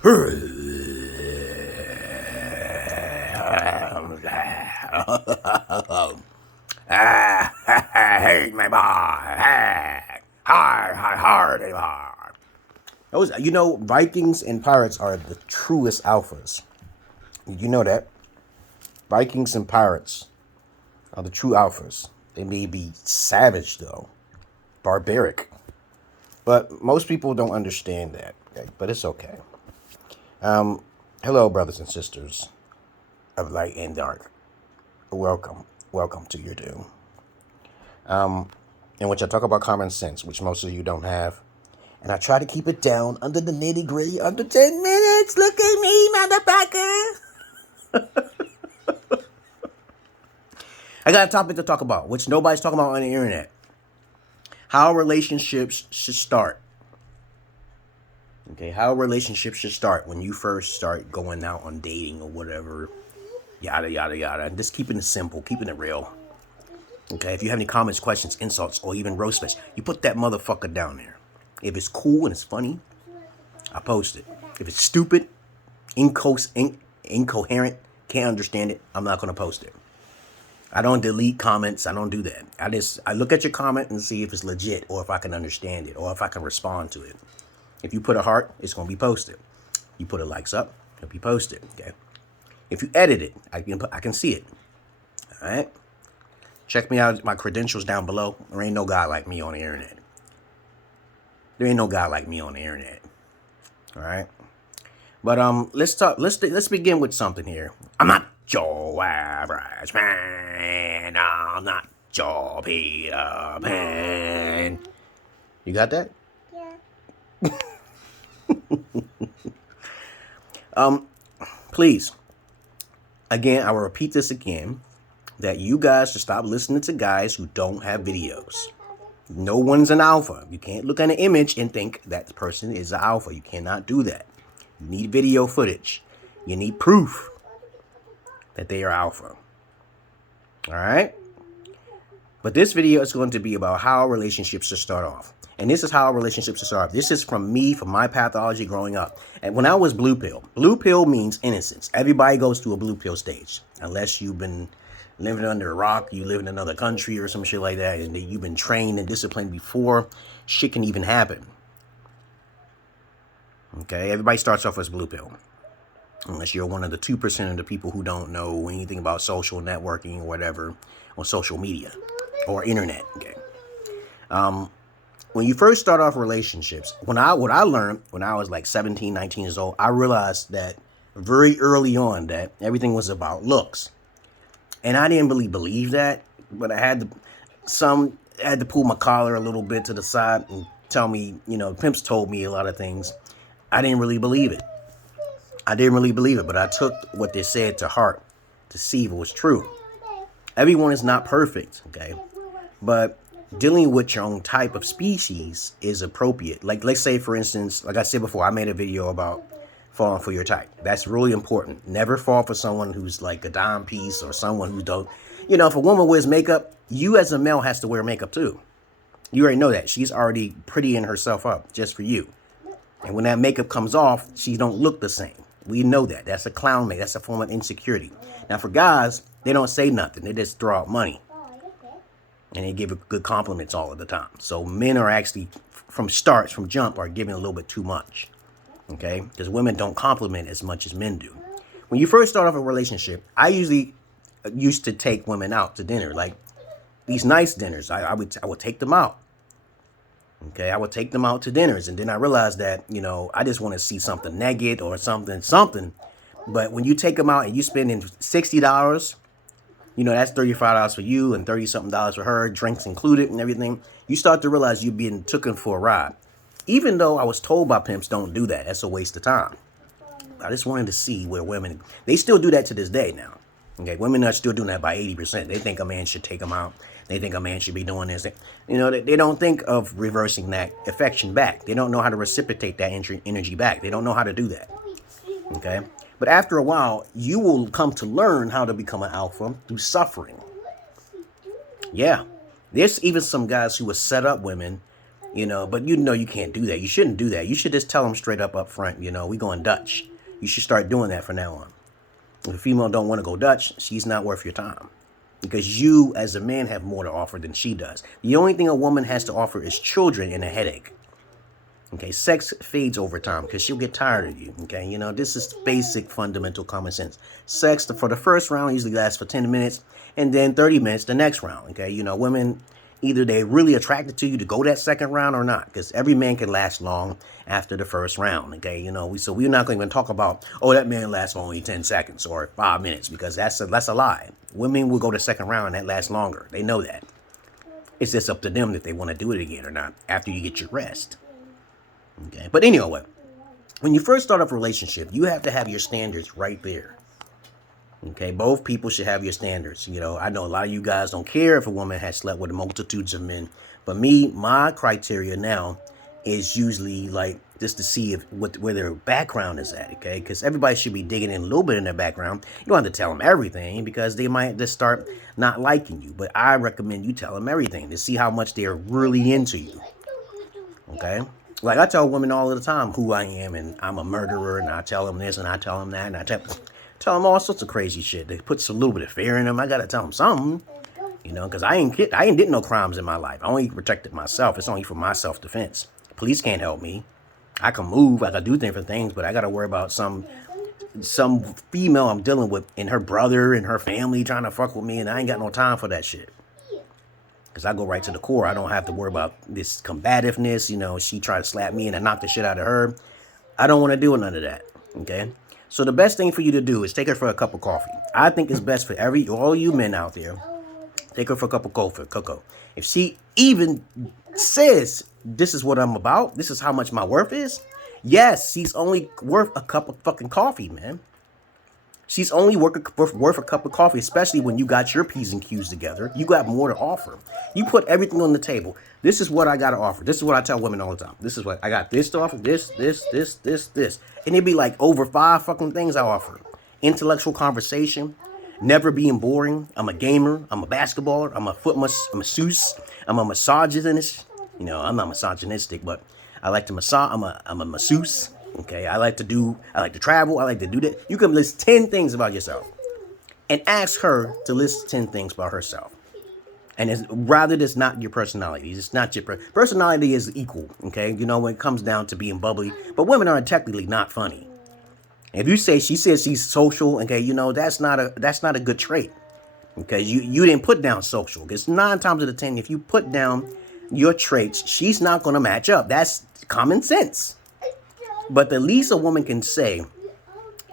Hey, my boy. Hard. Those, Vikings and pirates are the truest alphas. Did you know that? Vikings and pirates are the true alphas. They may be savage, though. Barbaric. But most people don't understand that. Okay? But it's okay. Hello, brothers and sisters of light and dark. Welcome to your doom. In which I talk about common sense, which most of you don't have. And I try to keep it down under the nitty gritty, under 10 minutes. Look at me, motherfucker. I got a topic to talk about, which nobody's talking about on the internet. How relationships should start. Okay, how relationships should start when you first start going out on dating or whatever. Yada, yada, yada. Just keeping it simple, keeping it real. Okay, if you have any comments, questions, insults, or even roast fish, you put that motherfucker down there. If it's cool and it's funny, I post it. If it's stupid, incoherent, can't understand it, I'm not going to post it. I don't delete comments. I don't do that. I look at your comment and see if it's legit or if I can understand it or if I can respond to it. If you put a heart, it's going to be posted. You put a likes up, it'll be posted. Okay. If you edit it, I can see it. All right. Check me out. My credentials down below. There ain't no guy like me on the internet. All right. But let's talk. Let's begin with something here. I'm not your average man. I'm not your Peter Pan. You got that? Yeah. Please. Again, I will repeat this again. That you guys should stop listening to guys who don't have videos. No one's an alpha. You can't look at an image and think that the person is an alpha. You cannot do that. You need video footage. You need proof that they are alpha. All right? But this video is going to be about how relationships should start off. And this is how relationships should start off. This is from me, from my pathology growing up. And when I was blue pill means innocence. Everybody goes through a blue pill stage. Unless you've been living under a rock, you live in another country or some shit like that, and you've been trained and disciplined before shit can even happen. Okay, everybody starts off as blue pill. Unless you're one of the 2% of the people who don't know anything about social networking or whatever, or social media, or internet, okay? When you first start off relationships, what I learned when I was like 17, 19 years old, I realized that very early on that everything was about looks. And I didn't really believe that, but I had to pull my collar a little bit to the side and tell me, Pimps told me a lot of things. I didn't really believe it. But I took what they said to heart to see if it was true. Everyone is not perfect, okay? But dealing with your own type of species is appropriate. Like, let's say, for instance, like I said before, I made a video about falling for your type. That's really important. Never fall for someone who's like a dime piece or someone who don't. If a woman wears makeup, you as a male has to wear makeup too. You already know that. She's already prettying herself up just for you. And when that makeup comes off, she don't look the same. We know that. That's a clown make. That's a form of insecurity. Now for guys, they don't say nothing. They just throw out money. And they give good compliments all of the time. So men are actually, from jump, are giving a little bit too much. Okay, because women don't compliment as much as men do. When you first start off a relationship, I usually used to take women out to dinner, like these nice dinners. I would take them out. Okay, I would take them out to dinners, and then I realized that I just want to see something naked or something. But when you take them out and you spending $60, that's $35 for you and $30-something for her, drinks included and everything. You start to realize you're being taken for a ride. Even though I was told by pimps, don't do that. That's a waste of time. I just wanted to see where women, they still do that to this day now. Okay, women are still doing that by 80%. They think a man should take them out. They think a man should be doing this. They don't think of reversing that affection back. They don't know how to reciprocate that energy back. They don't know how to do that. Okay, but after a while, you will come to learn how to become an alpha through suffering. Yeah, there's even some guys who will set up women You know, but you know you can't do that. You shouldn't do that. You should just tell them straight up front, you know, we going Dutch. You should start doing that from now on. If a female don't want to go Dutch, she's not worth your time. Because you, as a man, have more to offer than she does. The only thing a woman has to offer is children and a headache. Okay, sex fades over time because she'll get tired of you. Okay, you know, this is basic, fundamental common sense. Sex for the first round usually lasts for 10 minutes and then 30 minutes the next round. Okay, you know, women, either they're really attracted to you to go that second round or not, because every man can last long after the first round. Okay, you know, so we're not going to even talk about, oh, that man lasts only 10 seconds or 5 minutes, because that's a lie. Women will go to second round and that lasts longer. They know that. It's just up to them if they want to do it again or not after you get your rest. Okay, but anyway, when you first start off a relationship, you have to have your standards right there. Okay, both people should have your standards. You know, I know a lot of you guys don't care if a woman has slept with multitudes of men, but me, my criteria now is usually like just to see if where their background is at. Okay, because everybody should be digging in a little bit in their background. You don't have to tell them everything because they might just start not liking you. But I recommend you tell them everything to see how much they're really into you. Okay. Like I tell women all the time who I am, and I'm a murderer, and I tell them this, and I tell them that, and I tell them all sorts of crazy shit. They put a little bit of fear in them. I gotta tell them something, you know, because I ain't did no crimes in my life. I only protected myself. It's only for my self-defense. Police can't help me. I can move, I can do different things, but I gotta worry about some female I'm dealing with and her brother and her family trying to fuck with me, and I ain't got no time for that shit. Because I go right to the core. I don't have to worry about this combativeness. You know, she tried to slap me and I knocked the shit out of her. I don't want to do none of that. Okay? So the best thing for you to do is take her for a cup of coffee. I think it's best for all you men out there. Take her for a cup of cocoa. If she even says, this is what I'm about, this is how much my worth is, yes, she's only worth a cup of fucking coffee, man. She's only worth a cup of coffee, especially when you got your P's and Q's together. You got more to offer. You put everything on the table. This is what I got to offer. This is what I tell women all the time. This is what I got this to offer. This. And it'd be like over 5 fucking things I offer. Intellectual conversation. Never being boring. I'm a gamer. I'm a basketballer. I'm a masseuse. I'm a misogynist. You know, I'm not misogynistic, but I like to massage. I'm a masseuse. Okay, I like to travel, I like to do that. You can list 10 things about yourself and ask her to list 10 things about herself. And it's rather that's not your personality. It's not your personality is equal, okay? You know, when it comes down to being bubbly, but women are technically not funny. If you say she says she's social, okay, you know, that's not a good trait. Okay, you didn't put down social. Because 9 times out of 10, if you put down your traits, she's not going to match up. That's common sense. But the least a woman can say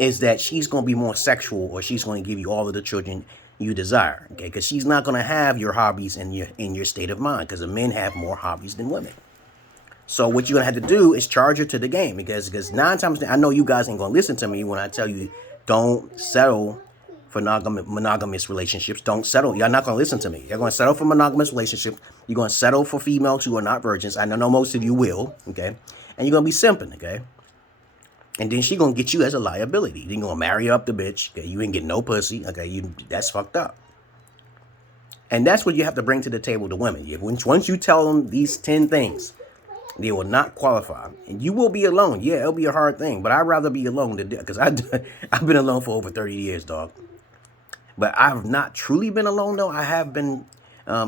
is that she's going to be more sexual, or she's going to give you all of the children you desire. Okay, because she's not going to have your hobbies in your state of mind, because men have more hobbies than women. So what you're going to have to do is charge her to the game, because 9 times, I know you guys ain't going to listen to me when I tell you don't settle for monogamous relationships. Don't settle. You're not going to listen to me. You're going to settle for monogamous relationships. You're going to settle for females who are not virgins. I know most of you will. Okay, and you're going to be simping. Okay. And then she gonna get you as a liability. Then you gonna marry up the bitch. Okay, you ain't getting no pussy. Okay, that's fucked up. And that's what you have to bring to the table to women. Once you tell them these 10 things, they will not qualify, and you will be alone. Yeah, it'll be a hard thing, but I'd rather be alone because I've been alone for over 30 years, dog. But I've not truly been alone though. I have been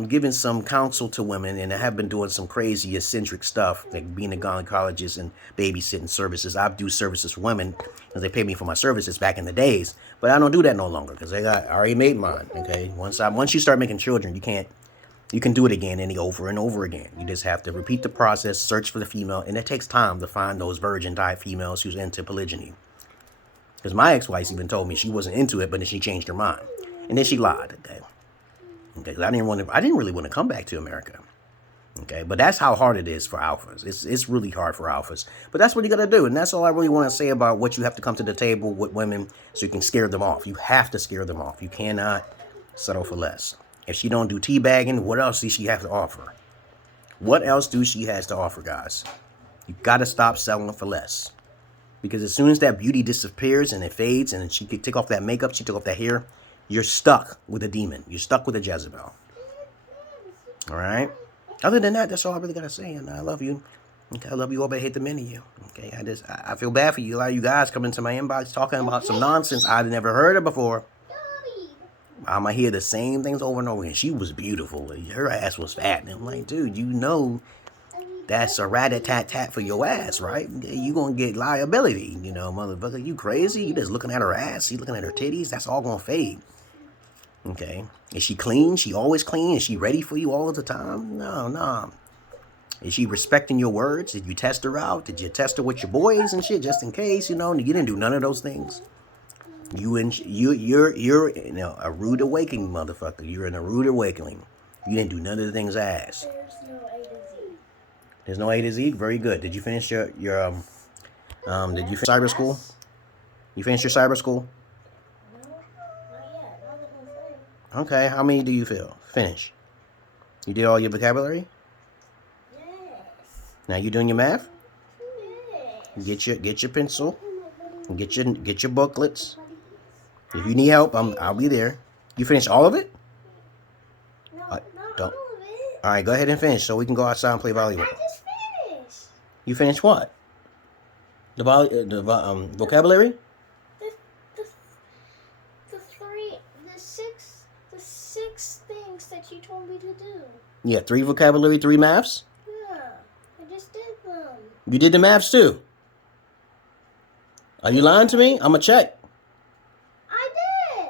giving some counsel to women, and I have been doing some crazy eccentric stuff, like being a gynecologist and babysitting services. I do services for women because they pay me for my services back in the days, but I don't do that no longer because I already made mine. Okay, once you start making children, you can do it again and over and over again. You just have to repeat the process, search for the female, and it takes time to find those virgin type females who's into polygyny. Because my ex-wife even told me she wasn't into it, but then she changed her mind, and then she lied. Okay. Okay, I didn't really want to come back to America. Okay, but that's how hard it is for alphas. It's really hard for alphas. But that's what you got to do, and that's all I really want to say about what you have to come to the table with women so you can scare them off. You have to scare them off. You cannot settle for less. If she don't do teabagging, what else does she have to offer? What else do she has to offer, guys? You got to stop settling for less. Because as soon as that beauty disappears and it fades and she can take off that makeup, she took off that hair, you're stuck with a demon. You're stuck with a Jezebel. All right? Other than that, that's all I really gotta say. And I love you. Okay, I love you all, but I hate the many of you. Okay, I feel bad for you. A lot of you guys come into my inbox talking about some nonsense I've never heard of before. I'ma hear the same things over and over again. She was beautiful. Her ass was fat. And I'm like, dude, you know that's a rat-a-tat-tat for your ass, right? You gonna get liability, you know, motherfucker. You crazy? You just looking at her ass. You looking at her titties. That's all gonna fade. Okay. Is she clean? She always clean? Is she ready for you all of the time? No. Is she respecting your words? Did you test her out? Did you test her with your boys and shit just in case? You know, you didn't do none of those things. You're you know, a rude awakening, motherfucker. You're in a rude awakening. You didn't do none of the things I asked. There's no A to Z. Very good. Did you finish your did you finish cyber school? You finished your cyber school? No, not yet. Not the whole thing. Okay. How many do you finish? You did all your vocabulary? Yes. Now you doing your math? Yes. Get your pencil. Get your booklets. If you need help, I'll be there. You finished all of it? No, Don't. not all of it. All right, go ahead and finish so we can go outside and play volleyball. I just finished. You finished what? The vocabulary? The six things that you told me to do. Yeah, 3 vocabulary, 3 maths. Yeah, I just did them. You did the maths too. Are you lying to me? I'm gonna check. I did.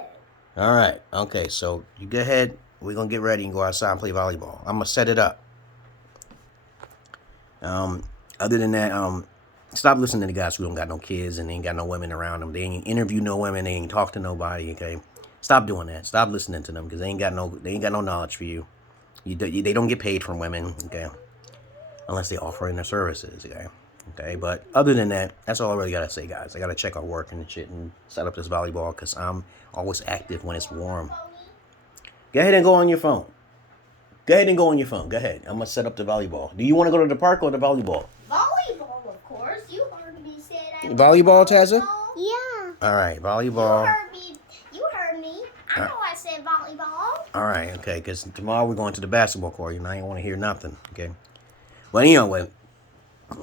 All right. Okay. So you go ahead. We're gonna get ready and go outside and play volleyball. I'm gonna set it up. Other than that, stop listening to guys who don't got no kids and ain't got no women around them. They ain't interview no women. They ain't talk to nobody. Okay. Stop doing that. Stop listening to them because they ain't got no knowledge for you. They don't get paid from women. Okay. Unless they offer in their services. Okay. Okay, but other than that, that's all I really gotta say, guys. I gotta check our work and shit and set up this volleyball because I'm always active when it's warm. Go ahead and go on your phone. Go ahead. I'm gonna set up the volleyball. Do you want to go to the park or the volleyball? Volleyball, of course. You heard me say that. Volleyball, Tazza? Yeah. All right, volleyball. You heard me. I know I said volleyball. All right, okay, because tomorrow we're going to the basketball court. You know, I ain't want to hear nothing, okay? Well, anyway,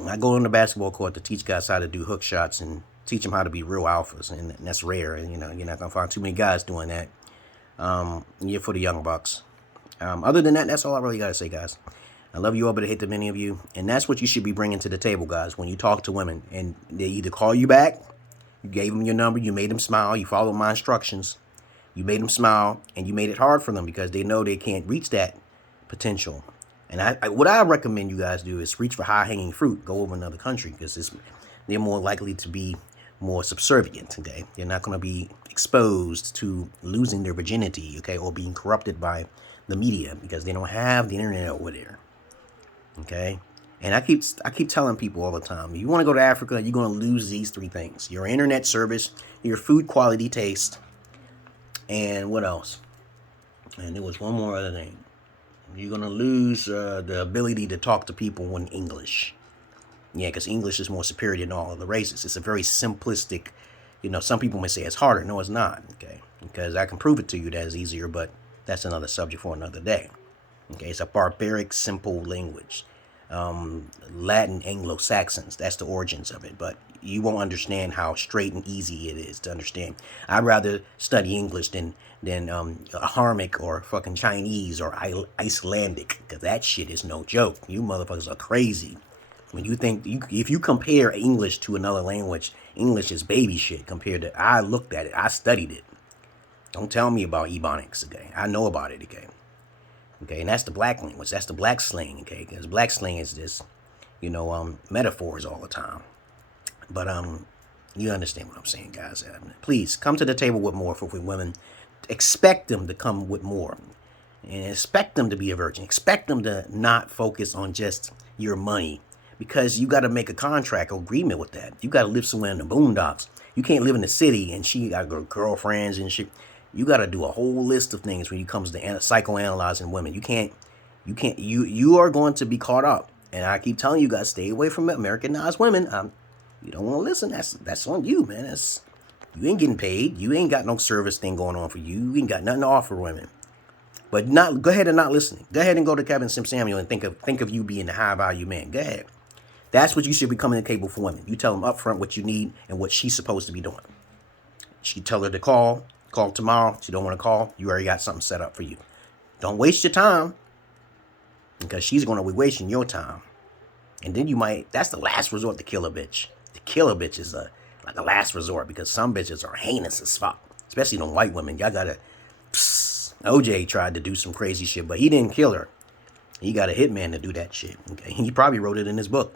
I go on the basketball court to teach guys how to do hook shots and teach them how to be real alphas, and that's rare. And you know, you're not gonna find too many guys doing that. Yeah, for the young bucks. Other than that, that's all I really gotta say, guys. I love you all, but I hate the many of you, and that's what you should be bringing to the table, guys. When you talk to women, and they either call you back, you gave them your number, you made them smile, you followed my instructions, you made them smile, and you made it hard for them because they know they can't reach that potential. And what I recommend you guys do is reach for high-hanging fruit. Go over another country because they're more likely to be more subservient, okay? They're not going to be exposed to losing their virginity, okay, or being corrupted by the media because they don't have the internet over there, okay? And I keep telling people all the time, you want to go to Africa, you're going to lose these 3 things. Your internet service, your food quality taste, and what else? And there was one more other thing. You're going to lose the ability to talk to people in English. Yeah, because English is more superior than all of the races. It's a very simplistic, you know, some people may say it's harder. No, it's not, okay? Because I can prove it to you that it's easier, but that's another subject for another day. Okay, it's a barbaric, simple language. Latin, Anglo-Saxons, that's the origins of it, but you won't understand how straight and easy it is to understand. I'd rather study English than Harmic or fucking Chinese or Icelandic, because that shit is no joke. You motherfuckers are crazy. When you think, if you compare English to another language, English is baby shit compared to, I looked at it, I studied it. Don't tell me about Ebonics, okay? I know about it, okay? Okay, and that's the black language. That's the black slang, okay? Because black slang is just, you know, metaphors all the time. But, you understand what I'm saying, guys. Please, come to the table with more for women. Expect them to come with more. And expect them to be a virgin. Expect them to not focus on just your money. Because you got to make a contract or agreement with that. You got to live somewhere in the boondocks. You can't live in the city and she got girlfriends and shit. You got to do a whole list of things when it comes to psychoanalyzing women. You are going to be caught up. And I keep telling you guys, stay away from Americanized women. You don't want to listen. That's on you, man. You ain't getting paid. You ain't got no service thing going on for you. You ain't got nothing to offer women. But not go ahead and not listening. Go ahead and go to Kevin Samuel and think of you being the high value man. Go ahead. That's what you should be coming to the table for women. You tell them up front what you need and what she's supposed to be doing. She tell her to call tomorrow. She don't want to call. You already got something set up for you. Don't waste your time, because she's going to be wasting your time. And then that's the last resort to kill a bitch. To kill a bitch is like a last resort, because some bitches are heinous as fuck. Especially them white women. Y'all gotta, OJ tried to do some crazy shit, but he didn't kill her. He got a hitman to do that shit. Okay, he probably wrote it in his book.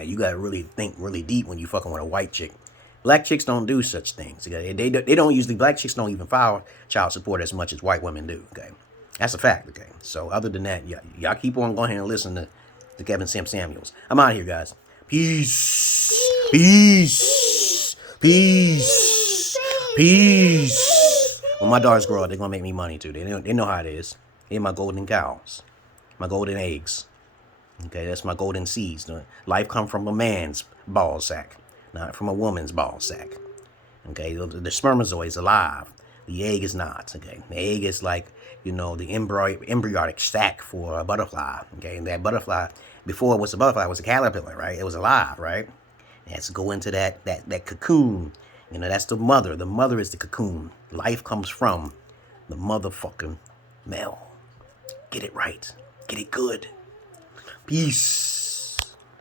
You gotta really think really deep when you fucking with a white chick. Black chicks don't do such things. Okay? They don't usually, black chicks don't even file child support as much as white women do. Okay, that's a fact. Okay, so other than that, y'all keep on going ahead and listen to Kevin Samuels. I'm out of here, guys. Peace. Peace. Peace. Peace. When my daughters grow up, they're gonna make me money too. They know how it is. They're my golden cows, my golden eggs. Okay, that's my golden seeds. Life come from a man's ball sack, not from a woman's ball sack. Okay, the spermatozoid is alive. The egg is not. Okay, the egg is like, the embryonic sac for a butterfly. Okay, and that butterfly, before it was a butterfly, it was a caterpillar, right? It was alive, right? It has to go into that cocoon. That's the mother. The mother is the cocoon. Life comes from the motherfucking male. Get it right. Get it good. Peace.